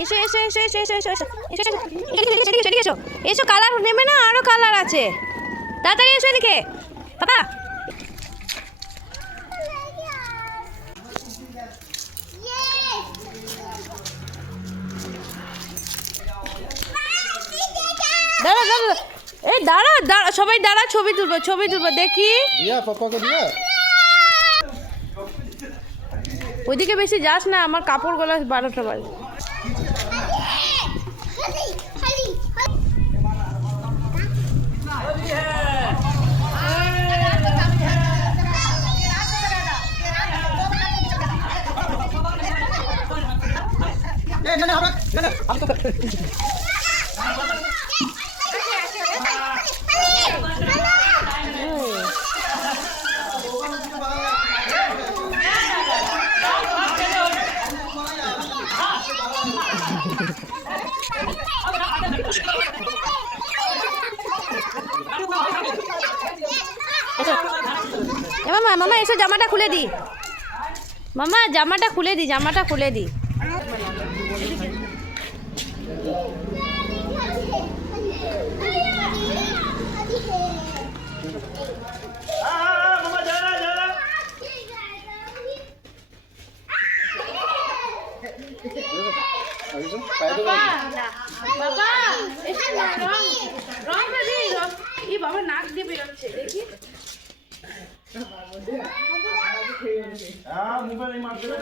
এসো এসো এসো এসো এসো এসো এসো এসো এসো এসো কালার নেবে না, আরো কালার আছে, তাড়াতাড়ি এসো এদিকে বাবা। দাঁড়া দাঁড়া, এই দাঁড়া দাঁড়া, সবাই দাঁড়া, ছবি তুলবো দেখি। ওইদিকে বেশি যাস না, আমার কাপড় গলা 12টা বাজে। মামা মামা এসো, জামাটা খুলে দি মামা, জামাটা খুলে দি। বাবা বাবা নাক দিয়ে বেরোচ্ছে দেখি।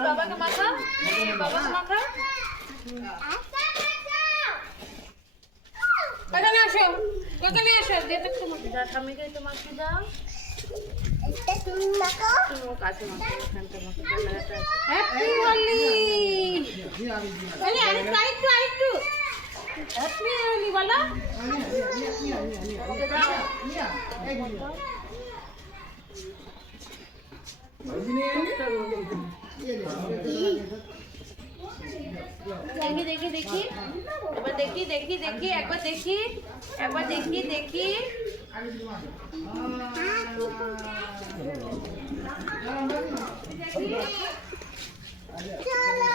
বাবাকে মাখা, বাবাকে মাখা। এখানে আসো, এখানে আসো, দেখতে তো মাখি দাও, স্বামীকে তো মাখি দাও। হ্যাপি হোলি, আরেকটু হ্যাপি হোলি বলো। দেখি দেখি এবার দেখি একবার দেখি না